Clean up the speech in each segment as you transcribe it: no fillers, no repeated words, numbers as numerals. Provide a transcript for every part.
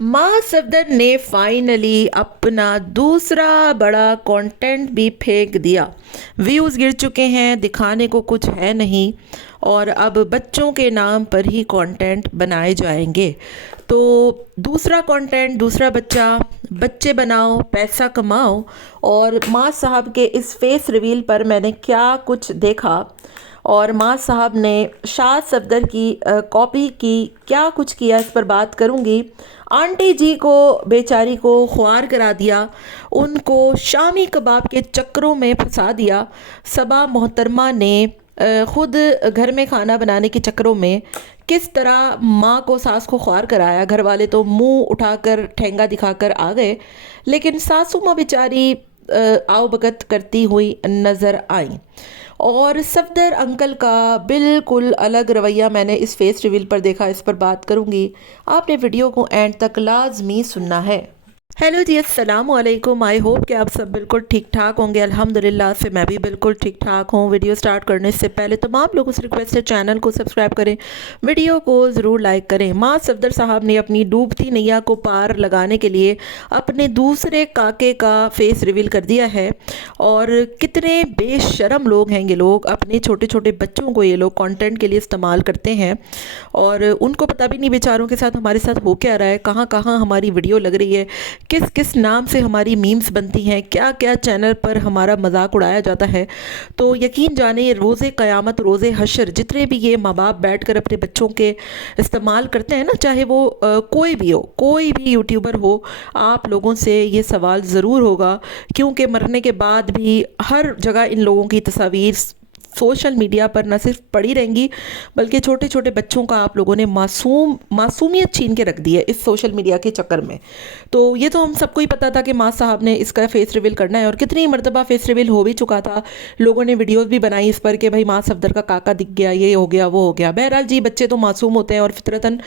माँ सफदर ने फाइनली अपना दूसरा बड़ा कंटेंट भी फेंक दिया। व्यूज़ गिर चुके हैं, दिखाने को कुछ है नहीं और अब बच्चों के नाम पर ही कंटेंट बनाए जाएंगे। तो दूसरा कंटेंट, दूसरा बच्चा, बच्चे बनाओ, पैसा कमाओ। और माँ साहब के इस फेस रिवील पर मैंने क्या कुछ देखा और माँ साहब ने शाद सफदर की कॉपी की, क्या कुछ किया, इस पर बात करूँगी। आंटी जी को बेचारी को ख्वार करा दिया, उनको शामी कबाब के चक्करों में फंसा दिया। सबा मोहतरमा ने खुद घर में खाना बनाने के चक्करों में किस तरह माँ को, सास को ख्वार कराया। घर वाले तो मुंह उठाकर ठेंगा दिखाकर आ गए, लेकिन सासू माँ बेचारी आओ भगत करती हुई नज़र आई। और सफदर अंकल का बिल्कुल अलग रवैया मैंने इस फेस रिवील पर देखा, इस पर बात करूंगी। आपने वीडियो को एंड तक लाजमी सुनना है। हेलो जी, अस्सलाम वालेकुम। आई होप कि आप सब बिल्कुल ठीक ठाक होंगे। अल्हम्दुलिल्लाह से मैं भी बिल्कुल ठीक ठाक हूँ। वीडियो स्टार्ट करने से पहले तमाम लोगों से रिक्वेस्ट है, चैनल को सब्सक्राइब करें, वीडियो को ज़रूर लाइक करें। माँ सफदर साहब ने अपनी डूबती नैया को पार लगाने के लिए अपने दूसरे काके का फेस रिवील कर दिया है। और कितने बेशरम लोग हैं ये लोग, अपने छोटे छोटे बच्चों को ये लोग कंटेंट के लिए इस्तेमाल करते हैं और उनको पता भी नहीं बेचारों के साथ हमारे साथ हो क्या रहा है, कहाँ कहाँ हमारी वीडियो लग रही है, किस किस नाम से हमारी मीम्स बनती हैं, क्या क्या चैनल पर हमारा मजाक उड़ाया जाता है। तो यकीन जाने रोज़े क़यामत, रोज़े हशर, जितने भी ये माँ बाप बैठ कर अपने बच्चों के इस्तेमाल करते हैं ना, चाहे वो कोई भी हो, कोई भी यूट्यूबर हो, आप लोगों से ये सवाल ज़रूर होगा। क्योंकि मरने के बाद भी हर जगह इन लोगों की तस्वीर सोशल मीडिया पर न सिर्फ पड़ी रहेंगी, बल्कि छोटे छोटे बच्चों का आप लोगों ने मासूमियत छीन के रख दी है इस सोशल मीडिया के चक्कर में। तो ये तो हम सबको ही पता था कि माँ साहब ने इसका फेस रिवील करना है और कितनी मरतबा फेस रिवील हो भी चुका था। लोगों ने वीडियोस भी बनाई इस पर कि भाई माँ सफदर का काका दिख गया, ये हो गया, वो हो गया। बहरहाल जी, बच्चे तो मासूम होते हैं और फितरतन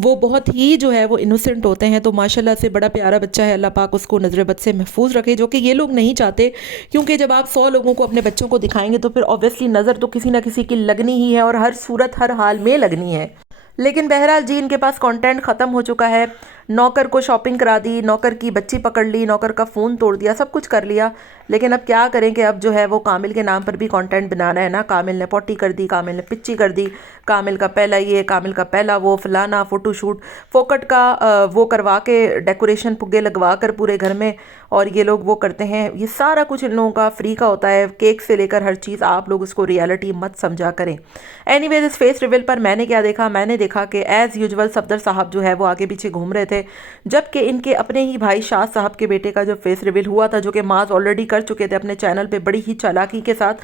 वो बहुत ही जो है वो इनोसेंट होते हैं। तो माशाल्लाह से बड़ा प्यारा बच्चा है, अल्लाह पाक उसको नज़र बद से महफूज रखे, जो कि ये लोग नहीं चाहते। क्योंकि जब आप 100 लोगों को अपने बच्चों को दिखाएंगे तो फिर ऑब्वियसली नज़र तो किसी ना किसी की लगनी ही है और हर सूरत हर हाल में लगनी है। लेकिन बहरहाल जी, इनके पास कंटेंट ख़त्म हो चुका है। नौकर को शॉपिंग करा दी, नौकर की बच्ची पकड़ ली, नौकर का फ़ोन तोड़ दिया, सब कुछ कर लिया। लेकिन अब क्या करें कि अब जो है वो कामिल के नाम पर भी कंटेंट बनाना है ना। कामिल ने पोटी कर दी, कामिल ने पिच्ची कर दी, कामिल का पहला ये, कामिल का पहला वो, फलाना फ़ोटोशूट फोकट का वो करवा के डेकोरेशन पुग्गे लगवा कर पूरे घर में, और ये लोग वो करते हैं। ये सारा कुछ इन लोगों का फ्री का होता है, केक से लेकर हर चीज़। आप लोग इसको रियलिटी मत समझा करें। एनीवेज, इस फेस रिवील पर मैंने क्या देखा, मैंने देखा कि एज़ यूजुअल सफदर साहब जो है वो आगे पीछे घूम रहे थे, जबकि इनके अपने ही भाई शाह साहब के बेटे का जो फेस रिवील हुआ था, जो कि माज ऑलरेडी कर चुके थे अपने चैनल पे बड़ी ही चालाकी के साथ।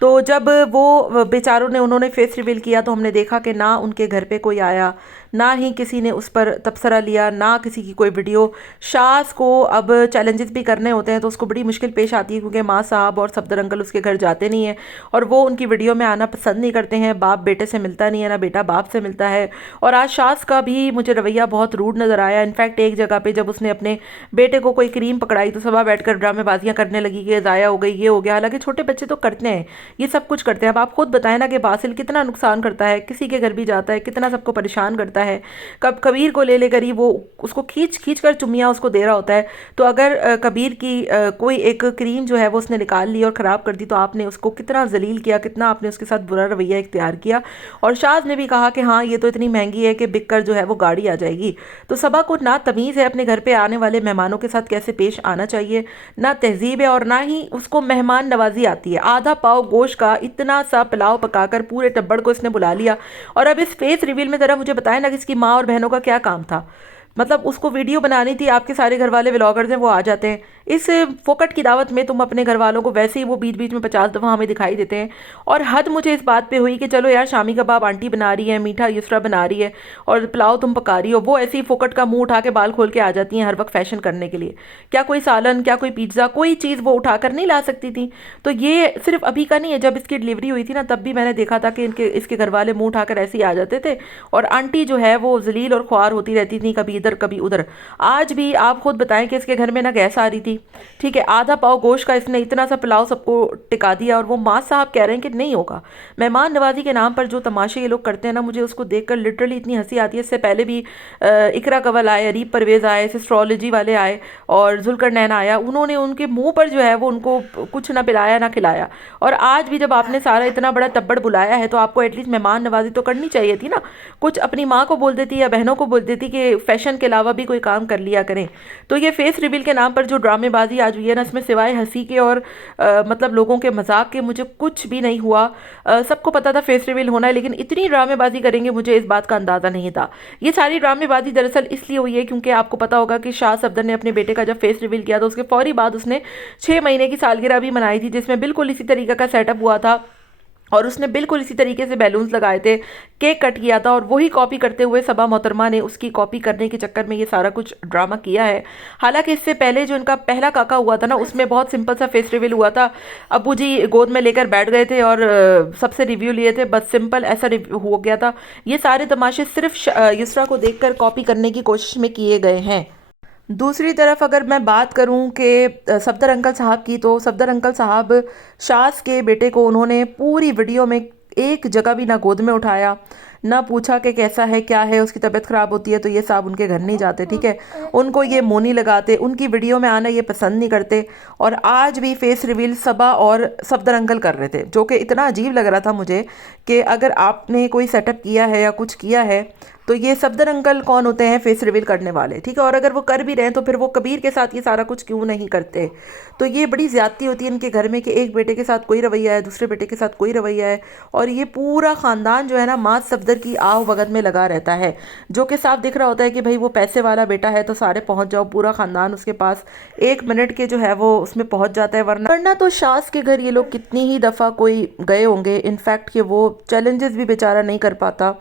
तो जब वो बेचारों ने, उन्होंने फेस रिवील किया तो हमने देखा कि ना उनके घर पे कोई आया, ना ही किसी ने उस पर तबसरा लिया, ना किसी की कोई वीडियो। शाज को अब चैलेंजेस भी करने होते हैं तो उसको बड़ी मुश्किल पेश आती है, क्योंकि माँ साहब और सफदर अंकल उसके घर जाते नहीं हैं और वो उनकी वीडियो में आना पसंद नहीं करते हैं। बाप बेटे से मिलता नहीं है, ना बेटा बाप से मिलता है। और आज शाज का भी मुझे रवैया बहुत रूड नज़र आया। इनफैक्ट एक जगह पे जब उसने अपने बेटे को कोई क्रीम पकड़ाई तो सबा बैठकर ड्रामेबाजियां करने लगी कि ज़ाया हो गई, ये हो गया। हालांकि छोटे बच्चे तो करते हैं, ये सब कुछ करते हैं। अब आप खुद बताएं ना कि बासिल कितना नुकसान करता है, किसी के घर भी जाता है, कितना सबको परेशान करता है। कब कबीर को ले लेकर ही वो उसको खींच खींच कर चुम्मियाँ उसको दे रहा होता है। तो अगर कबीर की कोई एक क्रीम जो है वो उसने निकाल ली और ख़राब कर दी तो आपने उसको कितना जलील किया, कितना आपने उसके साथ बुरा रवैया इख्तियार किया। और शाज ने भी कहा कि हाँ, ये तो इतनी महंगी है कि बिक कर जो है वो गाड़ी आ जाएगी। तो सबा को ना तमीज़ है अपने घर पे आने वाले मेहमानों के साथ कैसे पेश आना चाहिए, ना तहजीब है और ना ही उसको मेहमान नवाजी आती है। आधा पाव गोश्त का इतना सा पुलाव पकाकर पूरे टब्बड़ को इसने बुला लिया। और अब इस फेस रिवील में ज़रा मुझे बताएं ना कि इसकी माँ और बहनों का क्या काम था। मतलब उसको वीडियो बनानी थी, आपके सारे घर वाले व्लॉगर्स हैं वो आ जाते हैं। इस फोकट की दावत में तुम अपने घर वालों को वैसे ही वो बीच बीच में 50 दफ़ा हमें दिखाई देते हैं। और हद मुझे इस बात पे हुई कि चलो यार, शामी कबाब आंटी बना रही है, मीठा युसरा बना रही है और पुलाव तुम पका रही हो, वो ऐसे ही फोकट का मुंह उठा के बाल खोल के आ जाती हैं हर वक्त फैशन करने के लिए। क्या कोई सालन, क्या कोई पिज्ज़ा, कोई चीज़ वो उठाकर नहीं ला सकती थी? तो ये सिर्फ अभी का नहीं है, जब इसकी डिलीवरी हुई थी ना तब भी मैंने देखा था कि इसके घर वाले मुंह उठाकर ऐसे ही आ जाते थे और आंटी जो है वो जलील और ख्वार होती रहती थी, कभी इधर कभी उधर। आज भी आप खुद बताएं कि इसके घर में ना गैस आ रही थी, ठीक है, आधा पाव गोश्त का इसने इतना सा पुलाव सबको टिका दिया, और वो माँ साहब कह रहे हैं कि नहीं होगा। मेहमान नवाजी के नाम पर जो तमाशे ये लोग करते हैं ना, मुझे उसको देखकर लिटरली इतनी हंसी आती है। इससे पहले भी इकरा कवल आए, अरीब परवेज़ आए, एस्ट्रोलॉजी वाले आए, और जुल्करनैन आया, उन्होंने उनके मुंह पर जो है वो उनको कुछ ना पिलाया ना खिलाया। और आज भी जब आपने सारा इतना बड़ा तब्बड़ बुलाया है तो आपको एटलीस्ट मेहमान नवाजी तो करनी चाहिए थी ना। कुछ अपनी माँ को बोल देती या बहनों को बोल देती कि फैशन के अलावा भी कोई काम कर लिया करें। तो ये फेस रिवील के नाम पर जो ड्रामेबाजी आज हुई है ना, इसमें सिवाय हंसी के और मतलब लोगों के मजाक के मुझे कुछ भी नहीं हुआ। सबको पता था फेस रिवील होना है, लेकिन इतनी ड्रामेबाजी करेंगे मुझे इस बात का अंदाज़ा नहीं था। ये सारी ड्रामेबाजी दरअसल इसलिए हुई है क्योंकि आपको पता होगा कि शाह सफदर ने अपने बेटे का जब फेस रिवील किया तो उसके फौरी बाद उसने 6 महीने की सालगिरह भी मनाई थी, जिसमें बिल्कुल इसी तरीके का सेटअप हुआ था, और उसने बिल्कुल इसी तरीके से बैलून्स लगाए थे, केक कट किया था, और वही कॉपी करते हुए सबा मोहतरमा ने उसकी कॉपी करने के चक्कर में ये सारा कुछ ड्रामा किया है। हालांकि इससे पहले जो इनका पहला काका हुआ था ना, उसमें बहुत सिंपल सा फेस रिवील हुआ था। अबू जी गोद में लेकर बैठ गए थे और सबसे रिव्यू लिए थे, बस सिंपल ऐसा रिव्यू हो गया था। ये सारे तमाशे सिर्फ युसरा को देखकर कॉपी करने की कोशिश में किए गए हैं। दूसरी तरफ अगर मैं बात करूं कि सफदर अंकल साहब की, तो सफदर अंकल साहब शास के बेटे को उन्होंने पूरी वीडियो में एक जगह भी ना गोद में उठाया, ना पूछा कि कैसा है क्या है, उसकी तबीयत ख़राब होती है तो ये साहब उनके घर नहीं जाते, ठीक है, उनको ये मुँह नहीं लगाते, उनकी वीडियो में आना ये पसंद नहीं करते। और आज भी फेस रिवील सबा और सफदर अंकल कर रहे थे, जो कि इतना अजीब लग रहा था मुझे कि अगर आपने कोई सेटअप किया है या कुछ किया है तो ये सफदर अंकल कौन होते हैं फेस रिवील करने वाले, ठीक है, और अगर वो कर भी रहे हैं तो फिर वो कबीर के साथ ये सारा कुछ क्यों नहीं करते। तो ये बड़ी ज़्यादती होती है इनके घर में कि एक बेटे के साथ कोई रवैया है, दूसरे बेटे के साथ कोई रवैया है, और ये पूरा ख़ानदान जो है ना माँ सफदर की आह भगत में लगा रहता है, जो कि साफ दिख रहा होता है कि भाई वो पैसे वाला बेटा है तो सारे पहुँच जाओ, पूरा ख़ानदान उसके पास 1 मिनट के जो है वो उसमें पहुँच जाता है। वरना तो शास के घर ये लोग कितनी ही दफ़ा कोई गए होंगे, इनफैक्ट कि वो चैलेंजेस भी बेचारा नहीं कर पाता,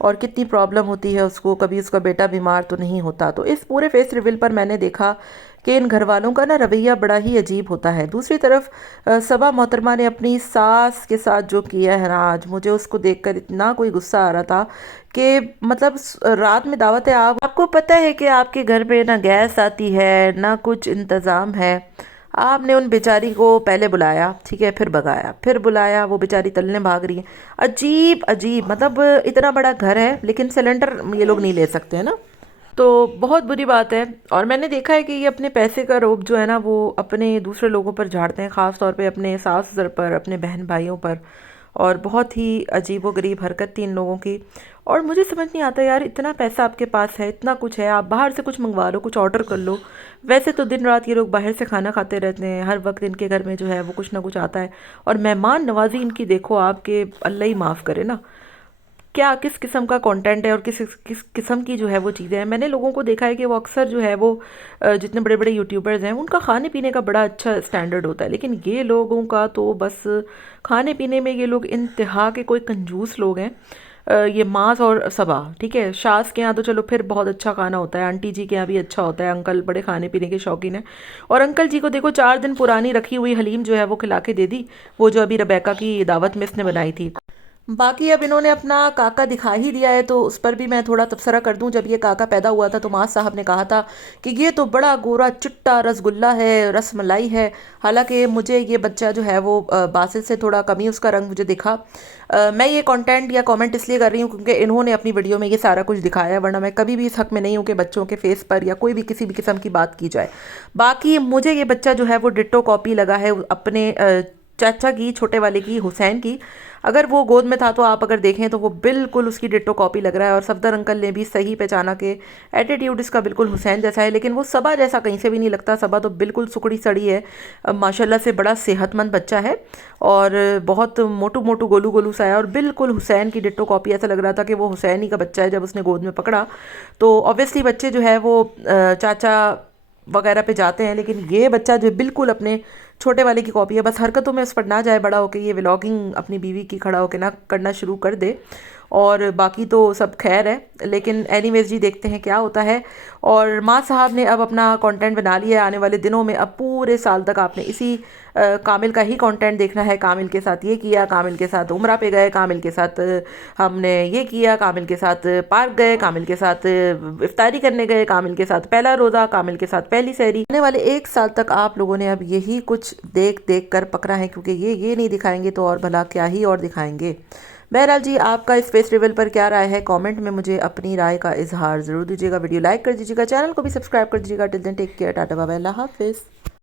और कितनी प्रॉब्लम होती है उसको, कभी उसका बेटा बीमार तो नहीं होता। तो इस पूरे फेस रिवील पर मैंने देखा कि इन घर वालों का ना रवैया बड़ा ही अजीब होता है। दूसरी तरफ सबा मोहतरमा ने अपनी सास के साथ जो किया है ना, आज मुझे उसको देखकर इतना कोई गुस्सा आ रहा था कि मतलब रात में दावत है, आपको पता है कि आपके घर पे ना गैस आती है ना कुछ इंतज़ाम है, आपने उन बेचारी को पहले बुलाया, ठीक है, फिर भगाया, फिर बुलाया, वो बेचारी तलने भाग रही है। अजीब अजीब, मतलब इतना बड़ा घर है लेकिन सिलेंडर ये लोग नहीं ले सकते हैं ना, तो बहुत बुरी बात है। और मैंने देखा है कि ये अपने पैसे का रोब जो है ना वो अपने दूसरे लोगों पर झाड़ते हैं, ख़ास तौर पे अपने सास ससुर पर, अपने बहन भाइयों पर, और बहुत ही अजीबोगरीब हरकत थी इन लोगों की। और मुझे समझ नहीं आता यार, इतना पैसा आपके पास है, इतना कुछ है, आप बाहर से कुछ मंगवा लो, कुछ ऑर्डर कर लो। वैसे तो दिन रात ये लोग बाहर से खाना खाते रहते हैं, हर वक्त इनके घर में जो है वो कुछ ना कुछ आता है, और मेहमान नवाजी इनकी देखो आपके, अल्लाह ही माफ़ करे ना, क्या किस किस्म का कंटेंट है और किस किस किस्म की जो है वो चीज़ें हैं। मैंने लोगों को देखा है कि वो अक्सर जो है वो जितने बड़े बड़े यूट्यूबर्स हैं उनका खाने पीने का बड़ा अच्छा स्टैंडर्ड होता है, लेकिन ये लोगों का तो बस खाने पीने में ये लोग इंतहा के कोई कंजूस लोग हैं। ये मास और सबा, ठीक है, शास के यहाँ तो चलो फिर बहुत अच्छा खाना होता है, आंटी जी के यहाँ भी अच्छा होता है, अंकल बड़े खाने पीने के शौकीन हैं। और अंकल जी को देखो 4 दिन पुरानी रखी हुई हलीम जो है वो खिला के दे दी, वो जो अभी रबैका की दावत में इसने बनाई थी। बाकी अब इन्होंने अपना काका दिखा ही दिया है तो उस पर भी मैं थोड़ा तबसरा कर दूं। जब ये काका पैदा हुआ था तो माँ साहब ने कहा था कि ये तो बड़ा गोरा चिट्टा रसगुल्ला है, रसमलाई है। हालांकि मुझे ये बच्चा जो है वो बासित से थोड़ा कम ही उसका रंग मुझे दिखा। मैं ये कंटेंट या कमेंट इसलिए कर रही हूँ क्योंकि इन्होंने अपनी वीडियो में ये सारा कुछ दिखाया है, वरना मैं कभी भी इस हक में नहीं हूँ कि बच्चों के फेस पर या कोई भी किसी भी किस्म की बात की जाए। बाकी मुझे ये बच्चा जो है वो डिट्टो कॉपी लगा है अपने चाचा की, छोटे वाले की, हुसैन की। अगर वो गोद में था तो आप अगर देखें तो वो बिल्कुल उसकी डिट्टो कॉपी लग रहा है, और सफदर अंकल ने भी सही पहचाना कि एटीट्यूड इसका बिल्कुल हुसैन जैसा है, लेकिन वो सबा जैसा कहीं से भी नहीं लगता। सबा तो बिल्कुल सुकड़ी सड़ी है, माशाल्लाह से बड़ा सेहतमंद बच्चा है और बहुत मोटू मोटू गोलू गोलू सा है, और बिल्कुल हुसैन की डिट्टो कॉपी। ऐसा लग रहा था कि वो हुसैन ही का बच्चा है जब उसने गोद में पकड़ा। तो ऑब्वियसली बच्चे जो है वो चाचा वगैरह पे जाते हैं, लेकिन ये बच्चा जो बिल्कुल अपने छोटे वाले की कॉपी है। बस हरकतों में उस पर ना जाए, बड़ा होके ये व्लॉगिंग अपनी बीवी की खड़ा होके ना करना शुरू कर दे। और बाकी तो सब खैर है, लेकिन एनीवेज जी देखते हैं क्या होता है। और माँ साहब ने अब अपना कंटेंट बना लिया है, आने वाले दिनों में अब पूरे साल तक आपने इसी कामिल का ही कंटेंट देखना है। कामिल के साथ ये किया, कामिल के साथ उम्रा पे गए, कामिल के साथ हमने ये किया, कामिल के साथ पार्क गए, कामिल के साथ इफ्तारी करने गए, कामिल के साथ पहला रोज़ा, कामिल के साथ पहली सहरी। आने वाले 1 साल तक आप लोगों ने अब यही कुछ देख देख कर पकड़ा है, क्योंकि ये नहीं दिखाएंगे तो और भला क्या ही और दिखाएंगे। बहरहाल जी, आपका इस फेस्टिवल पर क्या राय है, कमेंट में मुझे अपनी राय का इजहार ज़रूर दीजिएगा। वीडियो लाइक कर दीजिएगा, चैनल को भी सब्सक्राइब कर दीजिएगा। Till then take care, tata bye bye, अल्लाह हाफिज़।